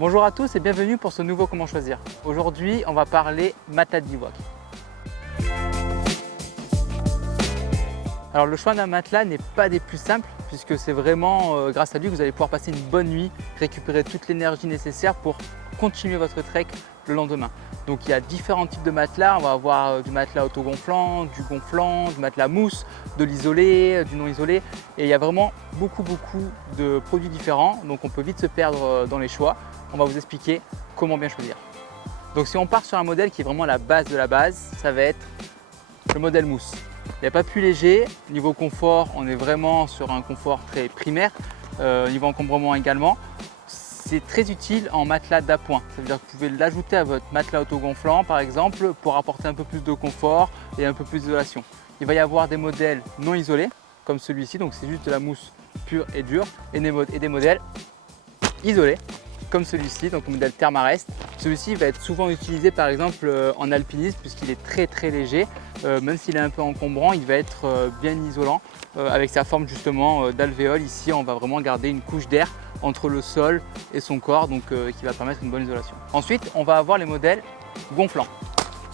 Bonjour à tous et bienvenue pour ce nouveau Comment choisir. Aujourd'hui, on va parler matelas de bivouac. Alors le choix d'un matelas n'est pas des plus simples puisque c'est vraiment grâce à lui que vous allez pouvoir passer une bonne nuit, récupérer toute l'énergie nécessaire pour continuer votre trek le lendemain. Donc il y a différents types de matelas, on va avoir du matelas autogonflant, du gonflant, du matelas mousse, de l'isolé, du non isolé et il y a vraiment beaucoup de produits différents donc on peut vite se perdre dans les choix. On va vous expliquer comment bien choisir. Donc si on part sur un modèle qui est vraiment la base de la base, ça va être le modèle mousse. Il n'y a pas plus léger, niveau confort on est vraiment sur un confort très primaire, niveau encombrement également. C'est très utile en matelas d'appoint, ça veut dire que vous pouvez l'ajouter à votre matelas autogonflant par exemple pour apporter un peu plus de confort et un peu plus d'isolation. Il va y avoir des modèles non isolés comme celui-ci, donc c'est juste de la mousse pure et dure, et des modèles isolés comme celui-ci, donc le modèle Thermarest. Celui-ci va être souvent utilisé par exemple en alpinisme puisqu'il est très léger, même s'il est un peu encombrant, il va être bien isolant avec sa forme justement d'alvéole. Ici on va vraiment garder une couche d'air entre le sol et son corps, donc qui va permettre une bonne isolation. Ensuite on va avoir les modèles gonflants.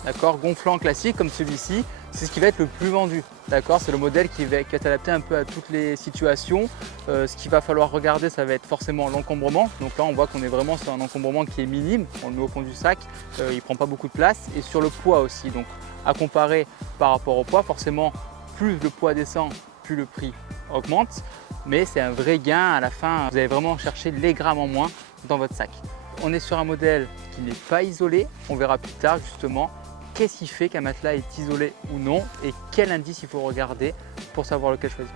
D'accord, gonflant classique comme celui-ci, c'est ce qui va être le plus vendu. D'accord, c'est le modèle qui va être adapté un peu à toutes les situations. Ce qu'il va falloir regarder, ça va être forcément l'encombrement. Donc là, on voit qu'on est vraiment sur un encombrement qui est minime. On le met au fond du sac, il ne prend pas beaucoup de place. Et sur le poids aussi. Donc à comparer par rapport au poids, forcément, plus le poids descend, plus le prix augmente. Mais c'est un vrai gain à la fin. Vous allez vraiment chercher les grammes en moins dans votre sac. On est sur un modèle qui n'est pas isolé. On verra plus tard justement qu'est-ce qui fait qu'un matelas est isolé ou non et quel indice il faut regarder pour savoir lequel choisir.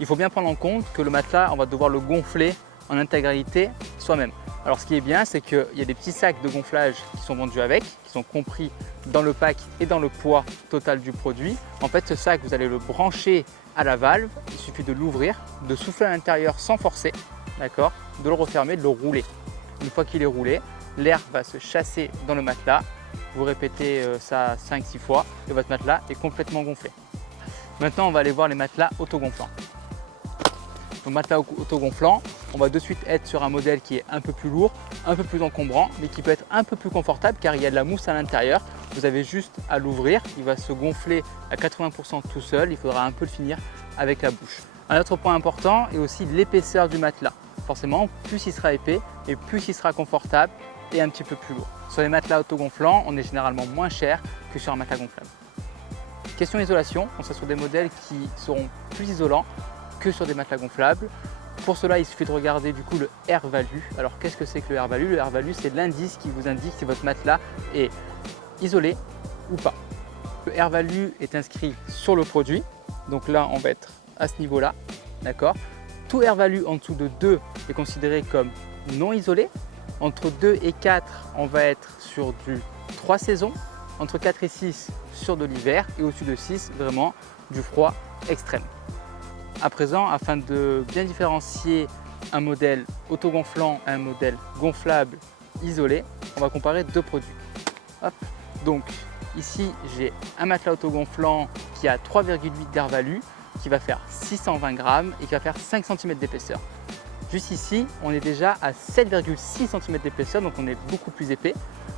Il faut bien prendre en compte que le matelas, on va devoir le gonfler en intégralité soi-même. Alors ce qui est bien, c'est qu'il y a des petits sacs de gonflage qui sont vendus avec, qui sont compris dans le pack et dans le poids total du produit. En fait, ce sac, vous allez le brancher à la valve, il suffit de l'ouvrir, de souffler à l'intérieur sans forcer, d'accord, de le refermer, de le rouler. Une fois qu'il est roulé, l'air va se chasser dans le matelas. Vous répétez ça 5-6 fois et votre matelas est complètement gonflé. Maintenant, on va aller voir les matelas autogonflants. Donc matelas autogonflant, on va de suite être sur un modèle qui est un peu plus lourd, un peu plus encombrant, mais qui peut être un peu plus confortable car il y a de la mousse à l'intérieur. Vous avez juste à l'ouvrir, il va se gonfler à 80% tout seul, il faudra un peu le finir avec la bouche. Un autre point important est aussi l'épaisseur du matelas. Forcément, plus il sera épais et plus il sera confortable et un petit peu plus lourd. Sur les matelas autogonflants, on est généralement moins cher que sur un matelas gonflable. Question isolation, on sera sur des modèles qui seront plus isolants que sur des matelas gonflables. Pour cela, il suffit de regarder du coup le R-Value. Alors qu'est-ce que c'est que le R-Value? Le R-Value, c'est l'indice qui vous indique si votre matelas est isolé ou pas. Le R-Value est inscrit sur le produit, donc là on va être à ce niveau-là, d'accord. Tout R-Value en dessous de 2 est considéré comme non isolé. Entre 2 et 4, on va être sur du 3 saisons. Entre 4 et 6, sur de l'hiver. Et au-dessus de 6, vraiment du froid extrême. À présent, afin de bien différencier un modèle autogonflant et un modèle gonflable isolé, on va comparer deux produits. Hop. Donc ici, j'ai un matelas autogonflant qui a 3,8 d'R-Value, qui va faire 620 grammes et qui va faire 5 cm d'épaisseur. Juste ici, on est déjà à 7,6 cm d'épaisseur, donc on est beaucoup plus épais.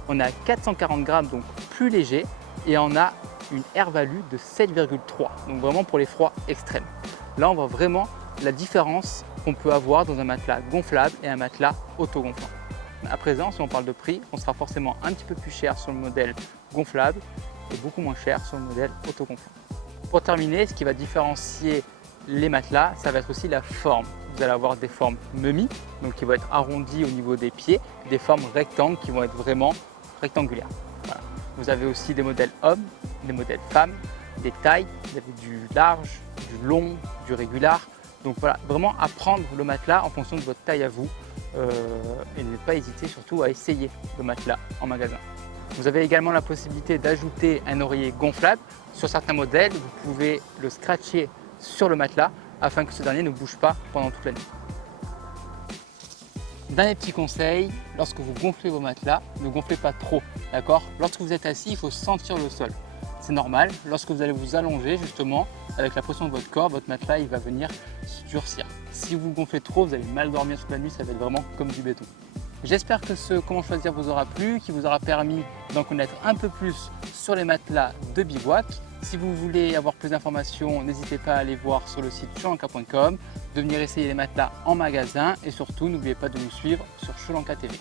On est à 440 grammes, donc plus léger, et on a une R-Value de 7,3, donc vraiment pour les froids extrêmes. Là, on voit vraiment la différence qu'on peut avoir dans un matelas gonflable et un matelas autogonflant. À présent, si on parle de prix, on sera forcément un petit peu plus cher sur le modèle gonflable et beaucoup moins cher sur le modèle autogonflant. Pour terminer, ce qui va différencier les matelas, ça va être aussi la forme. Vous allez avoir des formes mummy, donc qui vont être arrondies au niveau des pieds, des formes rectangles qui vont être vraiment rectangulaires. Voilà. Vous avez aussi des modèles hommes, des modèles femmes, des tailles, vous avez du large, du long, du régular. Donc voilà, vraiment apprendre le matelas en fonction de votre taille à vous et ne pas hésiter surtout à essayer le matelas en magasin. Vous avez également la possibilité d'ajouter un oreiller gonflable. Sur certains modèles, vous pouvez le scratcher sur le matelas afin que ce dernier ne bouge pas pendant toute la nuit. Dernier petit conseil, lorsque vous gonflez vos matelas, ne gonflez pas trop, d'accord? Lorsque vous êtes assis, il faut sentir le sol. C'est normal, lorsque vous allez vous allonger justement, avec la pression de votre corps, votre matelas il va venir se durcir. Si vous gonflez trop, vous allez mal dormir toute la nuit, ça va être vraiment comme du béton. J'espère que ce comment choisir vous aura plu, qui vous aura permis d'en connaître un peu plus sur les matelas de bivouac. Si vous voulez avoir plus d'informations, n'hésitez pas à aller voir sur le site srilanka.com, de venir essayer les matelas en magasin et surtout n'oubliez pas de nous suivre sur Sri Lanka TV.